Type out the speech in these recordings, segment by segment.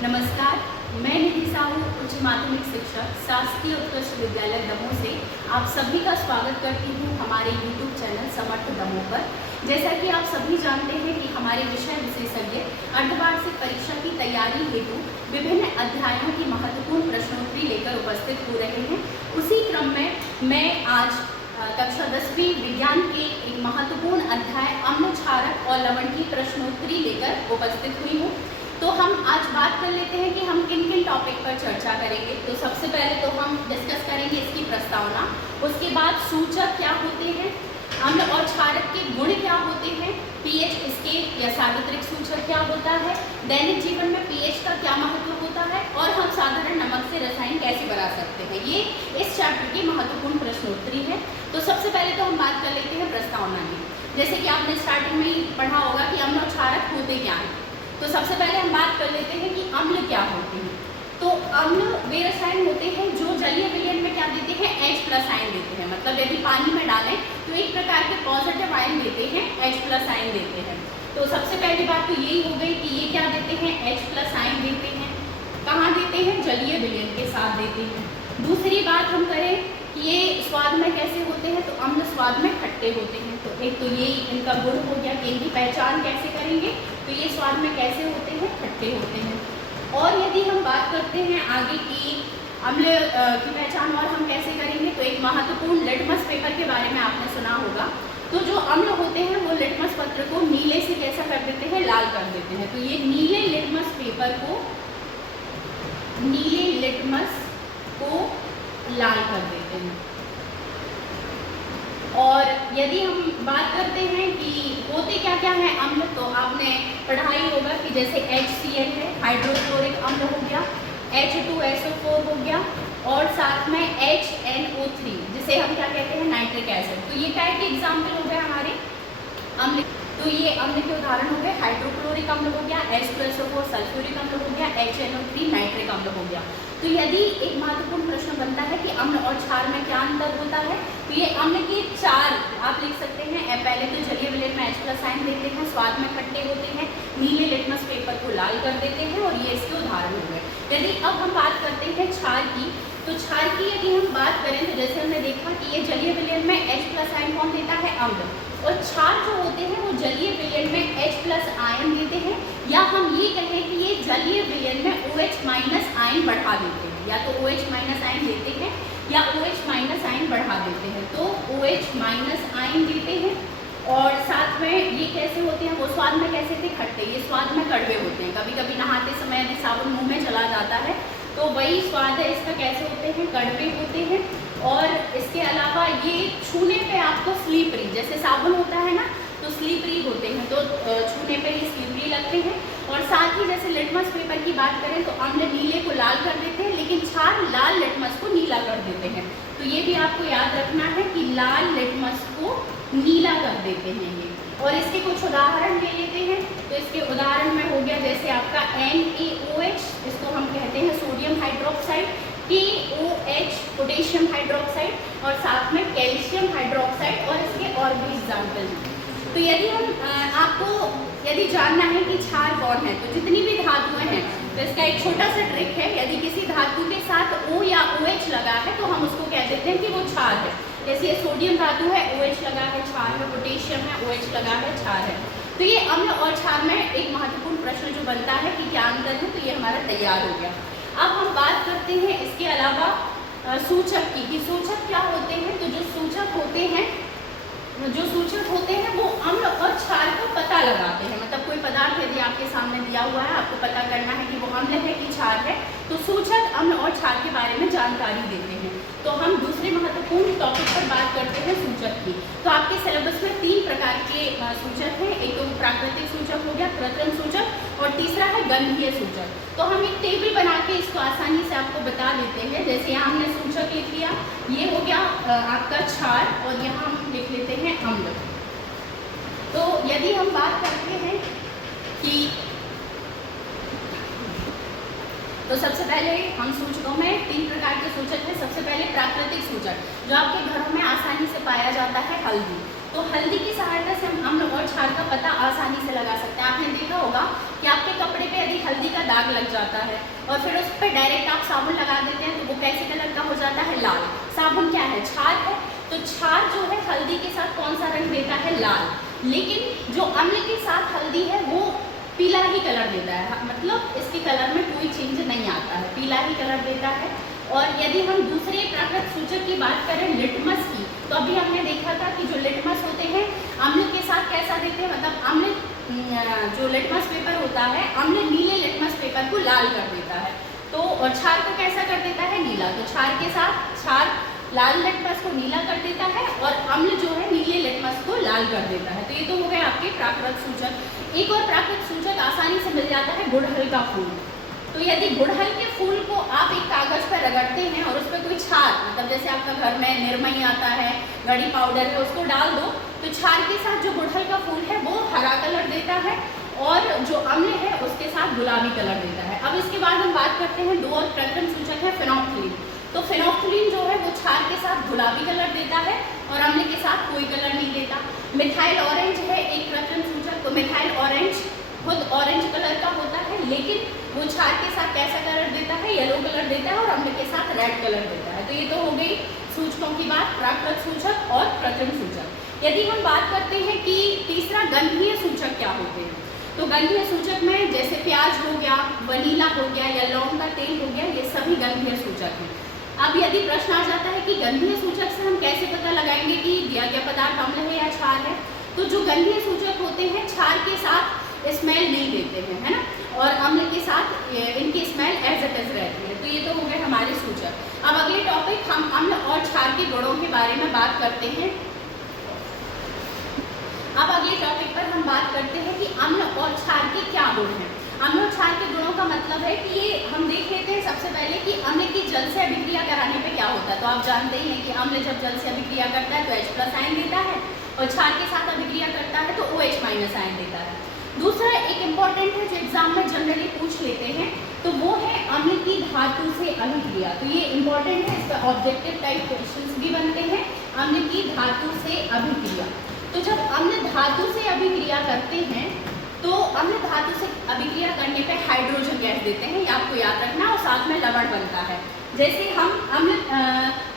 नमस्कार, मैं निधि साहू उच्च माध्यमिक शिक्षक शासकीय उत्कृष्ट विद्यालय दमोह से आप सभी का स्वागत करती हूँ हमारे YouTube चैनल समर्थ दमोह पर। जैसा कि आप सभी जानते हैं कि हमारे विषय विशेषज्ञ अर्धवार्षिक परीक्षा की तैयारी हेतु विभिन्न अध्यायों की महत्वपूर्ण प्रश्नोत्तरी लेकर उपस्थित हो रहे हैं। उसी क्रम में मैं आज कक्षा 10वीं विज्ञान के एक महत्वपूर्ण अध्याय अम्ल क्षारक और लवण की प्रश्नोत्तरी लेकर उपस्थित हुई हूँ। तो हम आज बात कर लेते हैं कि हम किन किन टॉपिक पर चर्चा करेंगे। तो सबसे पहले तो हम डिस्कस करेंगे इसकी प्रस्तावना, उसके बाद सूचक क्या होते हैं, अम्ल और क्षारक के गुण क्या होते हैं, पीएच स्केल या सार्वत्रिक सूचक क्या होता है, दैनिक जीवन में पीएच का क्या महत्व होता है और हम साधारण नमक से रसायन कैसे बना सकते हैं। ये इस चैप्टर की महत्वपूर्ण प्रश्नोत्तरी है। तो सबसे पहले तो हम बात कर लेते हैं प्रस्तावना की। जैसे कि आपने स्टार्टिंग में ही पढ़ा होगा कि अम्ल और क्षारक होते क्या हैं। तो सबसे पहले हम बात कर लेते हैं कि अम्ल क्या होते हैं। तो अम्ल वे रसायन होते हैं जो जलीय विलयन में क्या देते हैं, H+ आयन देते हैं। मतलब यदि पानी में डालें तो एक प्रकार के पॉजिटिव आयन देते हैं, H+ आयन देते हैं। तो सबसे पहली बात तो यही हो गई कि ये क्या देते हैं, H+ आयन देते हैं। कहाँ देते हैं, जलीय विलयन के साथ देते हैं। दूसरी बात हम करें कि ये स्वाद में कैसे होते हैं, तो अम्ल स्वाद में खट्टे होते हैं। तो एक तो ये इनका गुण हो गया कि इनकी पहचान कैसे करेंगे, तो ये स्वाद में कैसे होते हैं, खट्टे होते हैं। और यदि हम बात करते हैं आगे की अम्ल की पहचान और हम कैसे करेंगे, तो एक महत्वपूर्ण लिटमस पेपर के बारे में आपने सुना होगा। तो जो अम्ल होते हैं वो लिटमस पत्र को नीले से कैसा कर देते हैं, लाल कर देते हैं। तो ये नीले लिटमस पेपर को, नीले लिटमस को लाल कर देते हैं। और यदि हम बात करते हैं कि होते क्या क्या है अम्ल, तो आपने पढ़ा ही होगा कि जैसे HCl है, हाइड्रोक्लोरिक अम्ल हो गया, H2SO4 हो गया और साथ में HNO3 जिसे हम क्या कहते हैं, नाइट्रिक एसिड। तो ये टाइप के एग्जाम्पल हो गए हमारे अम्ल। तो ये अम्ल के उदाहरण हो गए, हाइड्रोक्लोरिक अम्ल हो गया, H2SO4 सल्फ्यूरिक अम्ल हो गया, HNO3 नाइट्रिक अम्ल हो गया। तो यदि एक महत्वपूर्ण प्रश्न बनता है कि अम्ल और क्षार में क्या अंतर होता है, तो ये अम्ल की 4 आप लिख सकते हैं। पहले तो जलीय विलयन में H+ आयन देते हैं, स्वाद में खट्टे होते हैं, नीले लिटमस पेपर को लाल कर देते हैं और ये इसके उदाहरण हो गए। यदि अब हम बात करते हैं क्षार की, तो क्षार की यदि हम बात करें तो जैसे हमने देखा कि ये जलीय विलयन में H+ आयन कौन देता है, अम्ल। और क्षार जो होते हैं वो जलीय विलयन में H+ आयन देते हैं, या हम ये कहें कि ये जलीय विलयन में OH- आयन बढ़ा देते हैं। या तो OH- आयन देते हैं या OH- आयन बढ़ा देते हैं। तो OH- आयन देते हैं और साथ में ये कैसे होते हैं, वो स्वाद में कैसे थे, खट्टे। ये स्वाद में कड़वे होते हैं। कभी कभी नहाते समय यदि साबुन मुँह में चला जाता है तो वही स्वाद है इसका, कैसे होते हैं, कड़वे होते हैं। और इसके अलावा ये छूने पे आपको स्लीपरी, जैसे साबुन होता है ना तो स्लीपरी होते हैं, तो छूने पे ही स्लीपरी लगते हैं। और साथ ही जैसे लिटमस पेपर की बात करें तो अम्ल नीले को लाल कर देते हैं, लेकिन क्षार लाल लिटमस को नीला कर देते हैं। तो ये भी आपको याद रखना है कि लाल लिटमस को नीला कर देते हैं ये। और इसके कुछ उदाहरण ले लेते हैं। तो इसके उदाहरण में हो गया जैसे आपका NaOH, इसको हम कहते हैं sodium hydroxide, KOH potassium hydroxide और साथ में कैल्शियम हाइड्रोक्साइड, और इसके और भी एग्जाम्पल हैं। तो यदि हम आपको यदि जानना है कि क्षार कौन है, तो जितनी भी धातुएं हैं तो इसका एक छोटा सा ट्रिक है। यदि किसी धातु के साथ O या OH लगा है तो हम उसको कह देते हैं कि वो क्षार है। जैसे ये सोडियम धातु है, OH लगा है, क्षार है, पोटेशियम है, OH लगा है, क्षार है। तो ये अम्ल और क्षार में एक महत्वपूर्ण प्रश्न जो बनता है कि क्या अंतर है, तो ये हमारा तैयार हो गया। अब हम बात करते हैं इसके अलावा सूचक की, कि सूचक क्या होते हैं। तो जो सूचक होते हैं वो अम्ल और क्षार का पता लगाते हैं। मतलब कोई पदार्थ यदि आपके सामने दिया हुआ है, आपको पता करना है कि वो अम्ल है कि क्षार है, तो सूचक अम्ल और क्षार के बारे में जानकारी देते हैं। तो हम दूसरे महत्वपूर्ण टॉपिक पर बात करते हैं सूचक की। तो आपके सिलेबस में 3 प्रकार के सूचक हैं। एक तो प्राकृतिक सूचक हो गया, कृत्रिम सूचक, और तीसरा है गंधीय सूचक। तो हम एक टेबल बना के इसको आसानी से आपको बता देते हैं। जैसे यहाँ हमने सूचक लिख लिया, ये हो गया आपका क्षार, और यहाँ हम लिख लेते हैं अम्ल। तो यदि हम बात करते हैं कि तो सबसे पहले हम सूचकों में 3 प्रकार के सूचक हैं। सबसे पहले प्राकृतिक सूचक, जो आपके घरों में आसानी से पाया जाता है, हल्दी। तो हल्दी की सहायता से हम अम्ल और क्षार का पता आसानी से लगा सकते हैं। आपने देखा होगा कि आपके कपड़े पे यदि हल्दी का दाग लग जाता है और फिर उस पर डायरेक्ट आप साबुन लगा देते हैं तो वो कैसे कलर का हो जाता है? लाल। साबुन क्या है? क्षार है। तो क्षार जो है हल्दी के साथ कौन सा रंग देता है? लाल। लेकिन जो अम्ल के साथ हल्दी है वो पीला ही कलर देता है, मतलब इसके कलर में कोई चेंज नहीं आता है, पीला ही कलर देता है। और यदि हम दूसरे प्राकृत सूचक की बात करें लिटमस की, तो अभी हमने देखा था कि जो लिटमस होते हैं अम्ल के साथ कैसा देते हैं, मतलब अम्ल जो लिटमस पेपर होता है अम्ल नीले लिटमस पेपर को लाल कर देता है, तो और क्षार को कैसा कर देता है? नीला। तो क्षार के साथ क्षार लाल लिटमस को नीला कर देता है और अम्ल जो है नीले लिटमस को लाल कर देता है। तो ये तो हो गए आपके प्राकृत सूचक। एक और प्राकृत सूचक आसानी से मिल जाता है गुड़हल का फूल। तो यदि गुड़हल के फूल को आप एक कागज पर रगड़ते हैं और उस पर कोई क्षार, मतलब जैसे आपका घर में निर्मई आता है, घड़ी पाउडर है, उसको डाल दो तो क्षार के साथ जो गुड़हल का फूल है वो हरा कलर देता है और जो अम्ल है उसके साथ गुलाबी कलर देता है। अब इसके बाद हम बात करते हैं दो और प्रथम सूचक है फेनोल्फिलीन। तो फेनोल्फिलीन जो है वो क्षार के साथ गुलाबी कलर देता है और अम्ल के साथ कोई कलर नहीं देता। मिथाइल ऑरेंज है एक प्रथम सूचक। तो मिथाइल ऑरेंज खुद ऑरेंज कलर का होता है लेकिन वो क्षार के साथ कैसा कलर देता है? येलो कलर देता है और अम्ल के साथ रेड कलर देता है। तो ये तो हो गई सूचकों की बात, प्राकृत सूचक और प्रथम सूचक। यदि हम बात करते हैं कि तीसरा गंधीय सूचक क्या होते हैं, तो गंधीय सूचक में जैसे प्याज हो गया, वनीला हो गया या लौंग का तेल हो गया, ये सभी गंधीय सूचक हैं। अब यदि प्रश्न आ जाता है कि गंधीय सूचक से हम कैसे पता लगाएंगे कि दिया गया पदार्थ अम्ल है या क्षार है, तो जो गंधीय सूचक होते हैं क्षार के साथ स्मेल नहीं देते हैं, है ना, और अम्ल के साथ इनकी स्मेल एज इट इज रहती है। तो ये तो हो गए हमारे सूचक। अब अगले टॉपिक हम अम्ल और क्षार के गुणों के बारे में बात करते हैं। अब अगले टॉपिक पर हम बात करते हैं कि अम्ल और क्षार के क्या गुण हैं। अम्ल और क्षार के गुणों का मतलब है कि ये हम देख लेते हैं सबसे पहले कि अम्ल की जल से अभिक्रिया कराने पे क्या होता है। तो आप जानते ही हैं कि अम्ल जब जल से अभिक्रिया करता है तो H+ आयन देता है और क्षार के साथ अभिक्रिया करता है तो OH- आयन देता है। दूसरा एक इम्पॉर्टेंट है जो एग्जाम में जनरली पूछ लेते हैं, तो वो है अम्ल की धातु से अभिक्रिया। तो ये इम्पॉर्टेंट है, इस पर ऑब्जेक्टिव टाइप क्वेश्चंस भी बनते हैं। अम्ल की धातु से अभिक्रिया, तो जब अम्ल धातु से अभिक्रिया करते हैं तो अम्ल धातु से अभिक्रिया करने पे हाइड्रोजन गैस देते हैं, ये आपको याद रखना, और साथ में लवण बनता है। जैसे हम अम्ल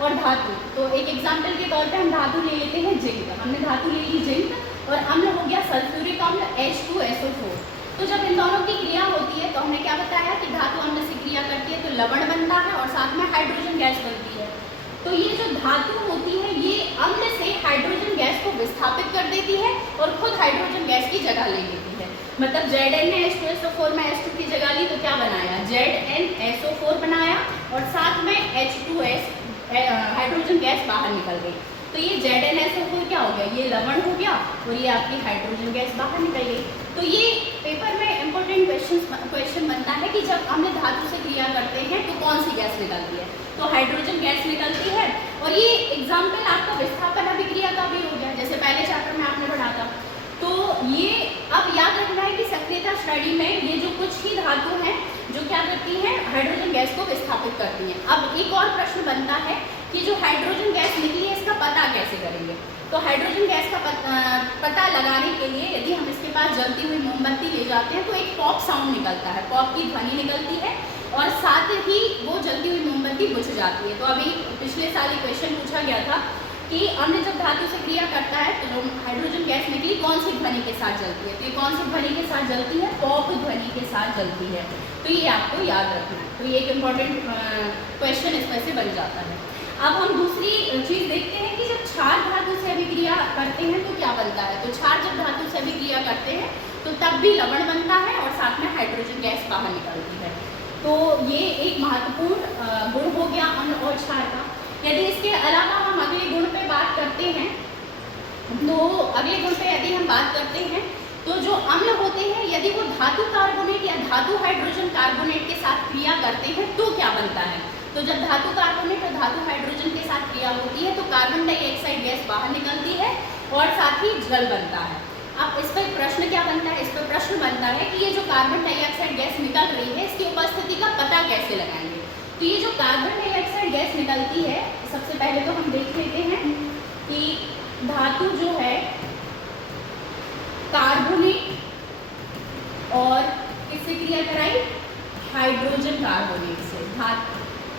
और धातु, तो एक एग्जाम्पल के तौर पे हम धातु ले लेते हैं जिंक। हमने धातु ले ली जिंक और अम्ल हो गया सल्फ्यूरिक अम्ल H2SO4। तो जब इन दोनों की क्रिया होती है तो हमने क्या बताया कि धातु अम्ल से क्रिया करती है तो लवण बनता है और साथ में हाइड्रोजन गैस बनती है। तो ये जो धातु होती है ये अम्ल से हाइड्रोजन गैस को विस्थापित कर देती है और खुद हाइड्रोजन गैस की जगह ले लेती है। मतलब Zn ने H2SO4 में H2 की जगह ली तो क्या बनाया? ZnSO4 बनाया और साथ में H2S हाइड्रोजन गैस बाहर निकल गई। तो ये ZnSO4 क्या हो गया? ये लवण हो गया और ये आपकी हाइड्रोजन गैस बाहर निकल गई। तो ये पेपर में इंपॉर्टेंट क्वेश्चन बनता है कि जब अम्ल धातु से क्रिया करते हैं तो कौन सी गैस निकलती है? तो हाइड्रोजन गैस निकलती है। और ये एग्जाम्पल आपका विस्थापन अभिक्रिया का भी हो गया, जैसे पहले चैप्टर में आपने पढ़ा था। तो ये अब याद रखना है कि सक्रियता श्रेणी में ये जो कुछ ही धातु हैं जो क्या करती हैं? हाइड्रोजन गैस को विस्थापित करती हैं। अब एक और प्रश्न बनता है कि जो हाइड्रोजन गैस निकली है इसका पता कैसे करेंगे? तो हाइड्रोजन गैस का पता लगाने के लिए यदि हम इसके पास जलती हुई मोमबत्ती ले जाते हैं तो एक पॉप साउंड निकलता है, पॉप की ध्वनि निकलती है और साथ ही वो जलती हुई मोमबत्ती बुझ जाती है। तो अभी पिछले साल एक क्वेश्चन पूछा गया था कि अम्ल जब धातु से क्रिया करता है तो हाइड्रोजन गैस निकली कौन सी ध्वनि के साथ जलती है? तो ये कौन सी ध्वनि के साथ जलती है? पॉप ध्वनि के साथ जलती है। तो ये आपको याद रखना है। तो ये एक इम्पॉर्टेंट क्वेश्चन इसमें से बन जाता है। अब हम दूसरी चीज़ देखते हैं कि जब क्षार धातु से अभिक्रिया करते हैं तो क्या बनता है? तो क्षार जब धातु से अभिक्रिया करते हैं तो तब भी लवण बनता है और साथ में हाइड्रोजन गैस बाहर निकलती है। तो ये एक महत्वपूर्ण गुण हो गया अम्ल और क्षार का। यदि इसके अलावा हम अगले गुण पे बात करते हैं तो अगले गुण पे यदि हम बात करते हैं तो जो अम्ल होते हैं यदि वो धातु कार्बोनेट या धातु हाइड्रोजन कार्बोनेट के साथ क्रिया करते हैं तो क्या बनता है? तो जब धातु कार्बोनेट और धातु हाइड्रोजन के साथ क्रिया होती है तो कार्बन डाइऑक्साइड गैस बाहर निकलती है और साथ ही जल बनता है। अब इस पर प्रश्न क्या बनता है? इस पर प्रश्न बनता है कि ये जो कार्बन डाइऑक्साइड गैस निकल रही है इसकी उपस्थिति का पता कैसे लगाएंगे? तो ये जो कार्बन डाइऑक्साइड गैस निकलती है सबसे पहले तो हम देख लेते हैं कि धातु जो है कार्बोनेट और किससे क्रिया कराई, हाइड्रोजन कार्बोनेट से।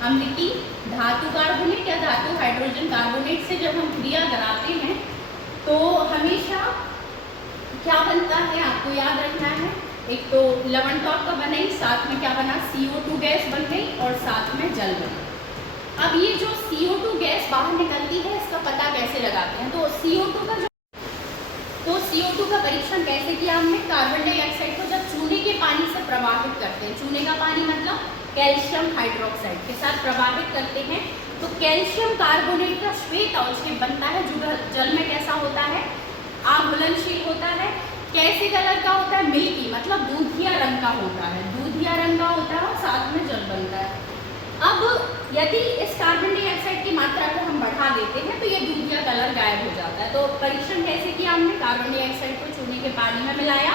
अम्ल की धातु कार्बोनेट या धातु हाइड्रोजन कार्बोनेट से जब हम क्रिया कराते हैं तो हमेशा क्या बनता है, आपको याद रखना है। एक तो लवण तो आपका बना ही, साथ में क्या बना, CO2 गैस बन गई और साथ में जल बना। अब ये जो CO2 गैस बाहर निकलती है इसका पता कैसे लगाते हैं, तो CO2 का परीक्षण कैसे किया हमने, कार्बन डाइऑक्साइड को जब चूने के पानी से प्रवाहित करते हैं, चूने का पानी मतलब कैल्शियम हाइड्रोक्साइड के साथ प्रवाहित करते हैं, तो कैल्शियम कार्बोनेट का श्वेत अवक्षेप बनता है जो जल में कैसा होता है, आघुलनशील होता है। कैसे कलर का होता है, मिल्की मतलब दूधिया रंग का होता है, दूधिया रंग का होता है और साथ में जल बनता है। अब यदि इस कार्बन डाइऑक्साइड की मात्रा को हम बढ़ा देते हैं तो ये दूधिया कलर गायब हो जाता है। तो परीक्षण कैसे किया हमने, कार्बन डाइऑक्साइड को चूने के पानी में मिलाया,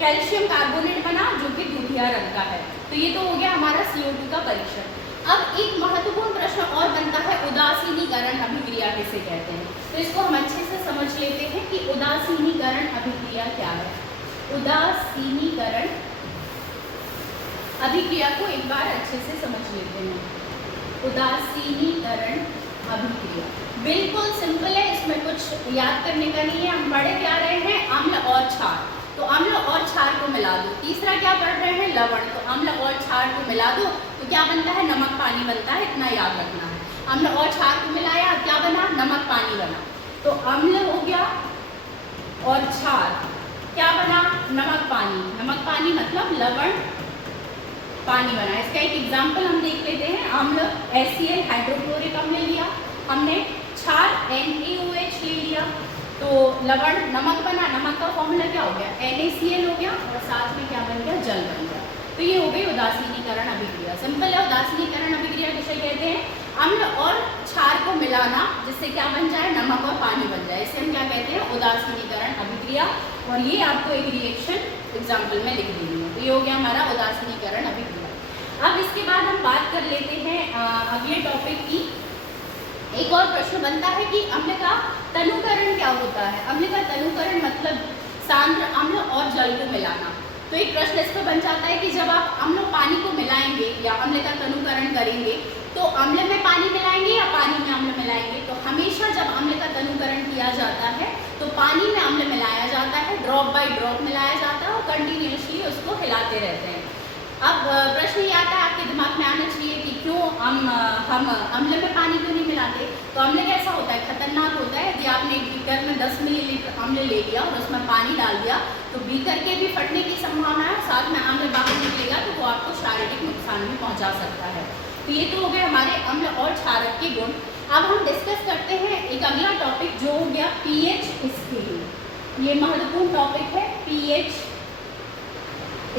कैल्शियम कार्बोनेट बना जो कि दूधिया रंग का है। तो ये तो हो गया हमारा CO2 का परीक्षण। अब एक महत्वपूर्ण प्रश्न और बनता है, उदासीनीकरण अभिक्रिया किसे कहते हैं। तो इसको हम अच्छे से समझ लेते हैं कि उदासीनीकरण अभिक्रिया क्या है। उदासीनीकरण अभिक्रिया को एक बार अच्छे से समझ लेते हैं। उदासीनीकरण अभिक्रिया बिल्कुल सिंपल है, इसमें कुछ याद करने का नहीं है। हम पढ़े क्या रहे हैं, अम्ल और क्षार, तो अम्ल और क्षार को मिला दो। तीसरा क्या पढ़ रहे हैं, लवण, तो अम्ल और क्षार को मिला दो तो क्या बनता है, नमक पानी बनता है, इतना याद रखना है। अम्ल और क्षार को मिलाया, क्या बना, नमक पानी बना। तो अम्ल हो गया और क्षार क्या बना, नमक पानी। नमक पानी मतलब लवण पानी बना। इसका एक एग्जाम्पल हम देख लेते हैं। अम्ल HCl हाइड्रोक्लोरिक अम्ल लिया हमने, क्षार NaOH ले लिया, तो लवण नमक बना, नमक का फॉर्मूला क्या हो गया, NaCl हो गया और साथ में क्या बन गया, जल बन गया। तो ये हो गई उदासीनीकरण अभिक्रिया। सिंपल है, उदासीनीकरण अभिक्रिया किसे कहते हैं, अम्ल और क्षार को मिलाना जिससे क्या बन जाए, नमक और पानी बन जाए, इसे हम क्या कहते हैं, उदासीनीकरण अभिक्रिया। और ये आपको एक रिएक्शन एग्जाम्पल में लिख देनी है। तो ये हो गया हमारा उदासीनीकरण अभिक्रिया। अब इसके बाद हम बात कर लेते हैं अगले टॉपिक की। एक और प्रश्न बनता है कि अम्ल का तनुकरण क्या होता है। अम्ल का तनुकरण मतलब सांद्र अम्ल और जल को मिलाना। तो एक प्रश्न इस पर बन जाता है कि जब आप अम्ल और पानी को मिलाएंगे या अम्ल का तनुकरण करेंगे तो अम्ल में पानी मिलाएंगे या पानी में अम्ल मिलाएंगे। तो हमेशा जब अम्ल का तनुकरण किया जाता है तो पानी में अम्ल मिलाया जाता है, ड्रॉप बाय ड्रॉप मिलाया जाता है और कंटिन्यूसली उसको हिलाते रहते हैं। अब प्रश्न ये आता है आपके दिमाग में आना चाहिए कि क्यों हम अम्ल में पानी क्यों नहीं मिलाते। तो अम्ल कैसा होता है, खतरनाक होता है। यदि आपने एक बीकर में 10 मिलीलीटर अम्ल ले लिया और उसमें पानी डाल दिया तो बीकर के भी फटने की संभावना है, साथ में अम्ल बाहर निकलेगा तो वो आपको शारीरिक नुकसान भी पहुँचा सकता है। तो ये तो हो गए हमारे अम्ल और क्षारक के गुण। अब हम डिस्कस करते हैं एक अगला टॉपिक जो हो गया पीएच स्केल। ये महत्वपूर्ण टॉपिक है पीएच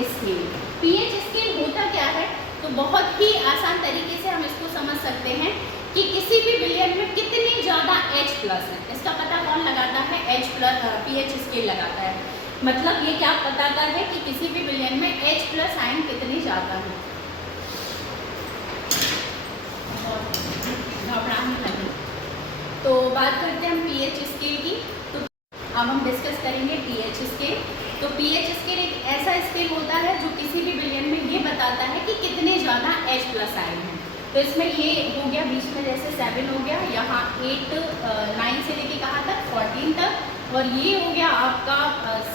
स्केल। पीएच स्केल होता क्या है, तो बहुत ही आसान तरीके से हम इसको समझ सकते हैं कि किसी भी विलयन में कितनी ज़्यादा H+ है, इसका पता कौन लगाता है, H+ पीएच स्केल लगाता है। मतलब ये क्या बताता है कि किसी भी विलयन में H+ आयन कितनी ज़्यादा है। तो बात करते हैं हम पीएच स्केल की। तो अब हम डिस्कस करेंगे पीएच स्केल। तो पीएच स्केल एक ऐसा स्केल होता है जो किसी भी विलयन में ये बताता है कि कितने ज़्यादा H+ आयन हैं। तो इसमें ये हो गया बीच में जैसे 7 हो गया, यहाँ 8 9 से लेके कहाँ तक 14 तक, और ये हो गया आपका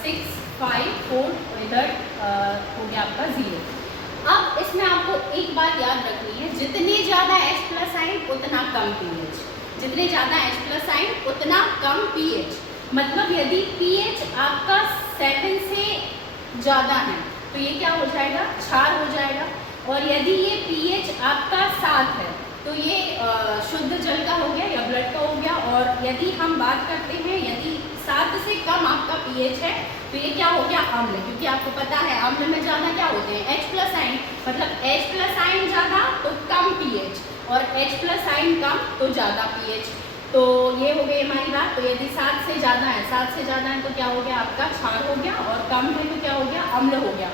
6 5 4 और इधर हो गया आपका 0। अब इसमें आपको एक बात याद रखनी है, जितने ज़्यादा H+ आयन उतना कम पीएच, जितने ज़्यादा H+ आयन उतना कम पीएच। मतलब यदि पीएच आपका 7 से ज़्यादा है तो ये क्या हो जाएगा, क्षार हो जाएगा। और यदि ये पीएच आपका 7 है तो ये शुद्ध जल का हो गया या ब्लड का हो गया। और यदि हम बात करते हैं यदि 7 से कम आपका पीएच है तो ये क्या हो गया, अम्ल। क्योंकि आपको पता है अम्ल में ज़्यादा क्या होते हैं, H+ आयन। मतलब H+ आयन ज़्यादा तो कम पीएच और H+ आयन कम तो ज़्यादा पीएच। तो ये हो गई हमारी बात। तो यदि 7 से ज़्यादा है, 7 से ज़्यादा है तो क्या हो गया आपका क्षार हो गया, और कम है तो क्या हो गया, अम्ल हो गया।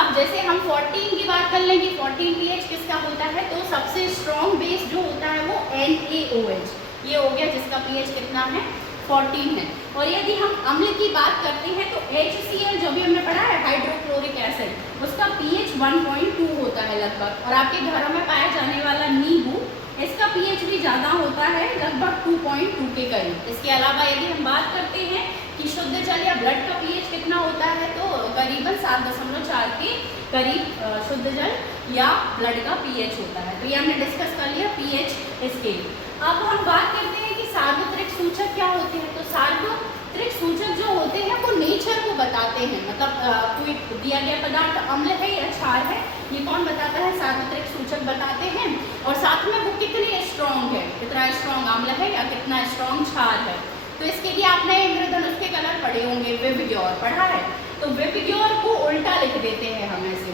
अब जैसे हम 14 की बात कर लेंगे, 14 पीएच किसका होता है, तो सबसे स्ट्रॉन्ग बेस जो होता है वो NaOH। ये हो गया जिसका पीएच कितना है 14 है। और यदि हम अम्ल की बात करते हैं तो HCl जो भी हमने पढ़ा है हाइड्रोक्लोरिक एसिड, उसका pH 1.2 होता है लगभग। और आपके घरों में पाया जाने वाला नींबू, इसका pH भी ज़्यादा होता है लगभग 2.2 के करीब। इसके अलावा यदि हम बात करते हैं कि शुद्ध जल या ब्लड का pH कितना होता है तो करीबन 7.4 के करीब शुद्ध जल या ब्लड का pH होता है। तो ये हमने डिस्कस कर लिया pH स्केल। अब हम बात करते हैं कि सार्वत्रिक सूचक क्या होते हैं। तो सार्वत्रिक सूचक जो होते हैं वो नेचर को बताते हैं, मतलब कोई दिया गया पदार्थ अम्ल है या क्षार है, ये कौन बताता है, सार्वत्रिक सूचक बताते हैं। और साथ में वो कितने स्ट्रॉन्ग है, कितना स्ट्रॉन्ग अम्ल है या कितना स्ट्रॉन्ग क्षार है। तो इसके लिए आपने इंद्रधनुष के कलर पढ़े होंगे, विबग्योर पढ़ा है। तो विबग्योर को उल्टा लिख देते हैं हम ऐसे,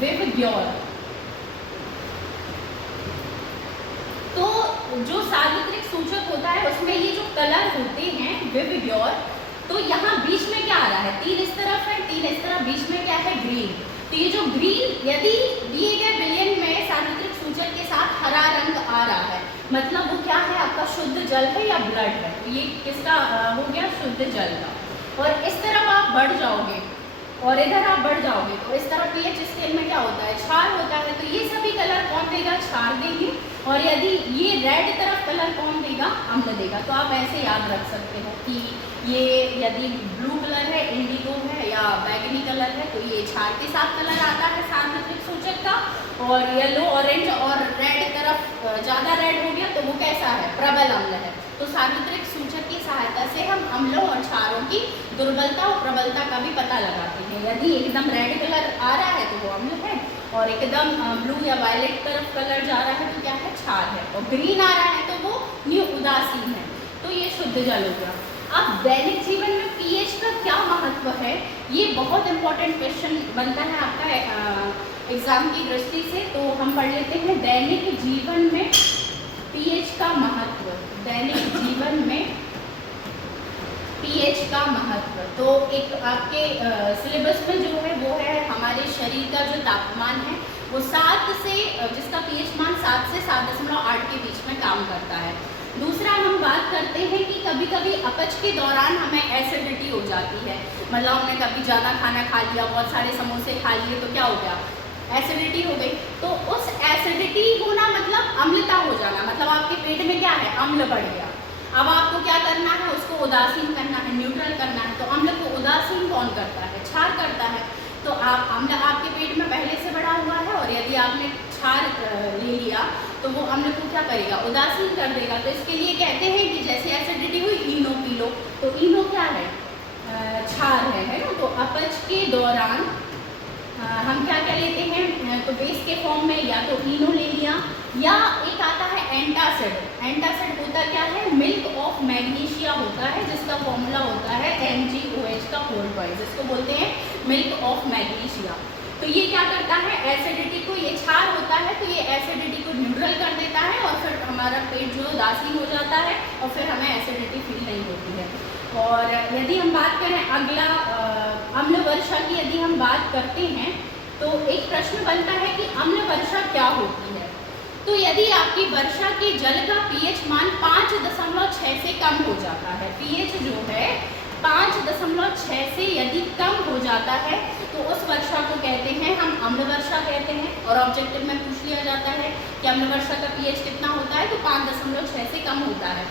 विबग्योर। तो जो सार्वत्रिक सूचक होता है उसमें ये जो कलर होते हैं विबग्योर, तो यहाँ बीच में क्या आ रहा है, 3 इस तरफ है, 3 इस तरफ, बीच में क्या है, ग्रीन। तो ये जो ग्रीन यदि दिए गए विलयन में सार्वत्रिक सूचक के साथ हरा रंग आ रहा है, मतलब वो क्या है, आपका शुद्ध जल है या ब्लड है। तो ये किसका हो गया, शुद्ध जल का। और इस तरफ आप बढ़ जाओगे और इधर आप बढ़ जाओगे तो इस तरफ pH स्केल में क्या होता है, क्षार होता है। तो ये सभी कलर कौन देगा, क्षार देंगे। और यदि ये रेड तरफ कलर कौन देगा, अम्ल देगा। तो आप ऐसे याद रख सकते हो कि ये यदि ब्लू कलर है, इंडिगो है या बैगनी कलर है, तो ये क्षार के साथ कलर आता है सार्वत्रिक सूचक का। और येलो, ऑरेंज और रेड तरफ ज़्यादा रेड हो गया तो वो कैसा है, प्रबल अम्ल है। तो सार्वत्रिक सूचक की सहायता से हम अम्लों और क्षारों की दुर्बलता और प्रबलता का भी पता लगाते हैं। यदि एकदम रेड कलर आ रहा है तो वो अम्ल है, और एकदम ब्लू या वायलेट तरफ कलर जा रहा है तो क्या है, क्षार है। और ग्रीन आ रहा है तो वो न्यू उदासीन है। तो ये शुद्ध जल हो गया। अब दैनिक जीवन में pH का क्या महत्व है, ये बहुत इंपॉर्टेंट क्वेश्चन बनता है आपका एग्जाम की दृष्टि से। तो हम पढ़ लेते हैं दैनिक जीवन में pH का महत्व। दैनिक जीवन में pH का महत्व, तो एक आपके सिलेबस में जो है वो है हमारे शरीर का जो तापमान है वो 7 से, जिसका pH मान 7 से 7.8 के बीच में काम करता है। दूसरा हम बात करते हैं कि कभी कभी अपच के दौरान हमें एसिडिटी हो जाती है, मतलब हमने कभी ज़्यादा खाना खा लिया, बहुत सारे समोसे खा लिए, तो क्या हो गया, एसिडिटी हो गई। तो उस एसिडिटी होना मतलब अम्लता हो जाना, मतलब आपके पेट में क्या है, अम्ल बढ़ गया। अब आपको क्या करना है, उसको उदासीन करना है, न्यूट्रल करना है। तो अम्ल को उदासीन कौन करता है, क्षार करता है। तो अम्ल आपके पेट में पहले से बढ़ा हुआ है और यदि आपने क्षार ले लिया तो वो अम्ल को क्या करेगा, उदासीन कर देगा। तो इसके लिए कहते हैं कि जैसे एसिडिटी हुई, इनो पी लो। तो इनो क्या है, क्षार है ना। तो अपच के दौरान हम क्या क्या लेते हैं, तो बेस के फॉर्म में या तो इनो ले लिया, या एक आता है एंटासिड। एंटासिड होता क्या है, मिल्क ऑफ मैग्नीशिया होता है, जिसका फॉर्मूला होता है MgOH का होल ट्वाइस, इसको बोलते हैं मिल्क ऑफ मैग्नीशिया। तो ये क्या करता है, एसिडिटी को, ये क्षार होता है तो ये एसिडिटी को न्यूट्रल कर देता है और फिर हमारा पेट जो उदासीन हो जाता है और फिर हमें एसिडिटी फील नहीं होती है। और यदि हम बात करें अगला अम्ल वर्षा की, यदि हम बात करते हैं तो एक प्रश्न बनता है कि अम्ल वर्षा क्या होती है। तो यदि आपकी वर्षा के जल का pH मान 5.6 से कम हो जाता है, pH जो है 5.6 से यदि कम हो जाता है तो उस वर्षा को कहते हैं हम अम्ल वर्षा कहते हैं। और ऑब्जेक्टिव में पूछ लिया जाता है कि अम्ल वर्षा का pH कितना होता है, तो 5.6 से कम होता है।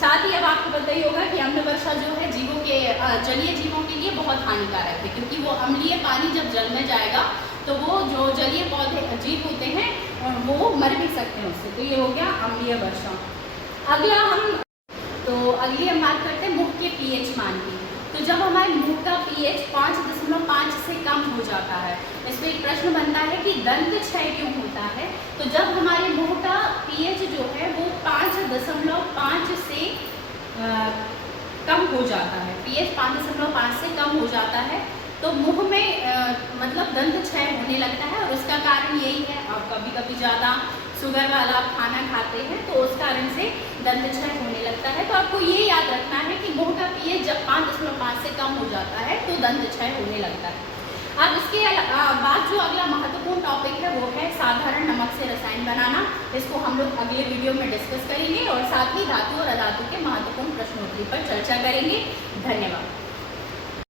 साथ ही अब आपको पता ही होगा कि अम्ल वर्षा जो है जीवों के, जलीय जीवों के लिए बहुत हानिकारक है, क्योंकि वो अम्लीय पानी जब जल में जाएगा तो वो जो जलीय पौधे जीव होते हैं वो मर भी सकते हैं उससे। तो ये हो गया अम्लीय वर्षा। अगला अगली हम बात करते हैं मुख के pH मान की। तो जब हमारे मुख का pH 5.5 से कम हो जाता है, इस पर एक प्रश्न बनता है कि दंत क्षय क्यों होता है। तो जब हमारे मुंह का pH जो है वो 5.5 से कम हो जाता है, pH 5.5 से कम हो जाता है तो मुंह में मतलब दंत क्षय होने लगता है। और उसका कारण यही है, आप कभी कभी ज़्यादा शुगर वाला खाना खाते हैं तो उस कारण से दंत क्षय होने लगता है। तो आपको ये याद रखना है कि मुंह का pH जब 5.5 से कम हो जाता है तो दंत क्षय होने लगता है। अब इसके बाद जो अगला महत्वपूर्ण टॉपिक है वो है साधारण नमक से रसायन बनाना। इसको हम लोग अगले वीडियो में डिस्कस करेंगे और साथ ही धातु और अधातु के महत्वपूर्ण प्रश्नोत्तरी पर चर्चा करेंगे। धन्यवाद।